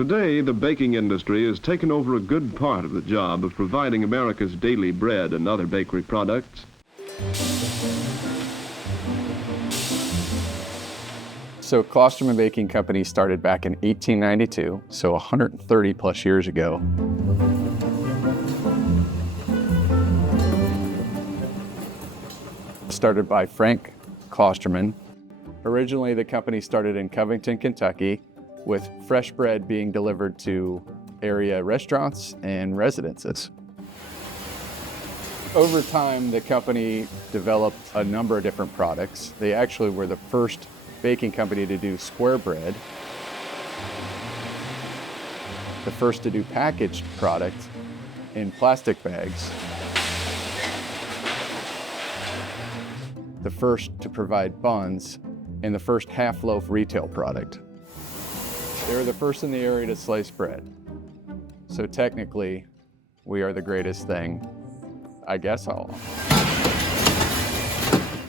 Today, the baking industry has taken over a good part of the job of providing America's daily bread and other bakery products. So Klosterman Baking Company started back in 1892, so 130 plus years ago. Started by Frank Klosterman. Originally, the company started in Covington, Kentucky, with fresh bread being delivered to area restaurants and residences. Over time, the company developed a number of different products. They actually were the first baking company to do square bread, the first to do packaged product in plastic bags, the first to provide buns, and the first half-loaf retail product. They were the first in the area to slice bread. So technically, we are the greatest thing, I guess, all.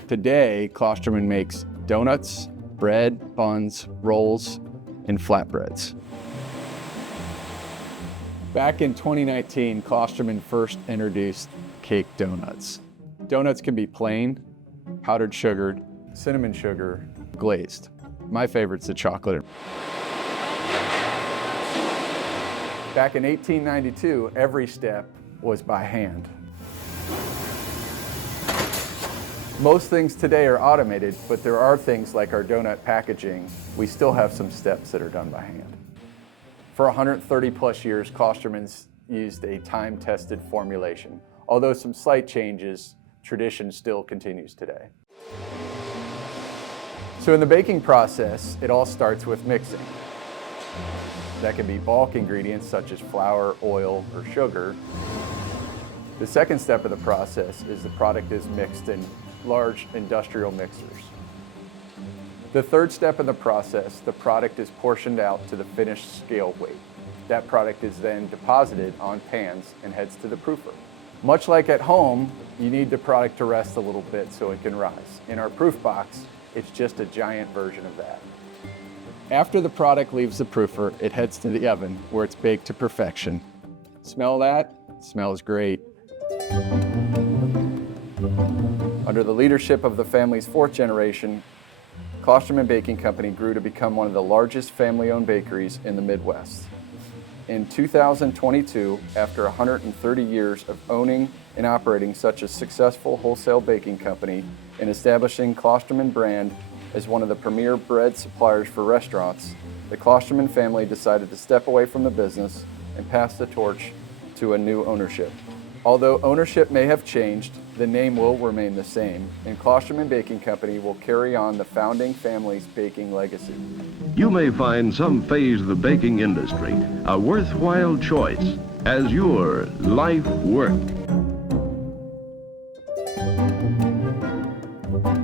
Today, Klosterman makes donuts, bread, buns, rolls, and flatbreads. Back in 2019, Klosterman first introduced cake donuts. Donuts can be plain, powdered sugared, cinnamon sugar, glazed. My favorite's the chocolate. Back in 1892, every step was by hand. Most things today are automated, but there are things like our donut packaging. We still have some steps that are done by hand. For 130 plus years, Klosterman's used a time-tested formulation. Although some slight changes, tradition still continues today. So in the baking process, it all starts with mixing. That can be bulk ingredients such as flour, oil, or sugar. The second step of the process is the product is mixed in large industrial mixers. The third step in the process, the product is portioned out to the finished scale weight. That product is then deposited on pans and heads to the proofer. Much like at home, you need the product to rest a little bit so it can rise. In our proof box, it's just a giant version of that. After the product leaves the proofer, it heads to the oven where it's baked to perfection. Smell that? It smells great. Under the leadership of the family's fourth generation, Klosterman Baking Company grew to become one of the largest family-owned bakeries in the Midwest. In 2022, after 130 years of owning and operating such a successful wholesale baking company and establishing Klosterman brand as one of the premier bread suppliers for restaurants, the Klosterman family decided to step away from the business and pass the torch to a new ownership. Although ownership may have changed, the name will remain the same, and Klosterman Baking Company will carry on the founding family's baking legacy. You may find some phase of the baking industry a worthwhile choice as your life work.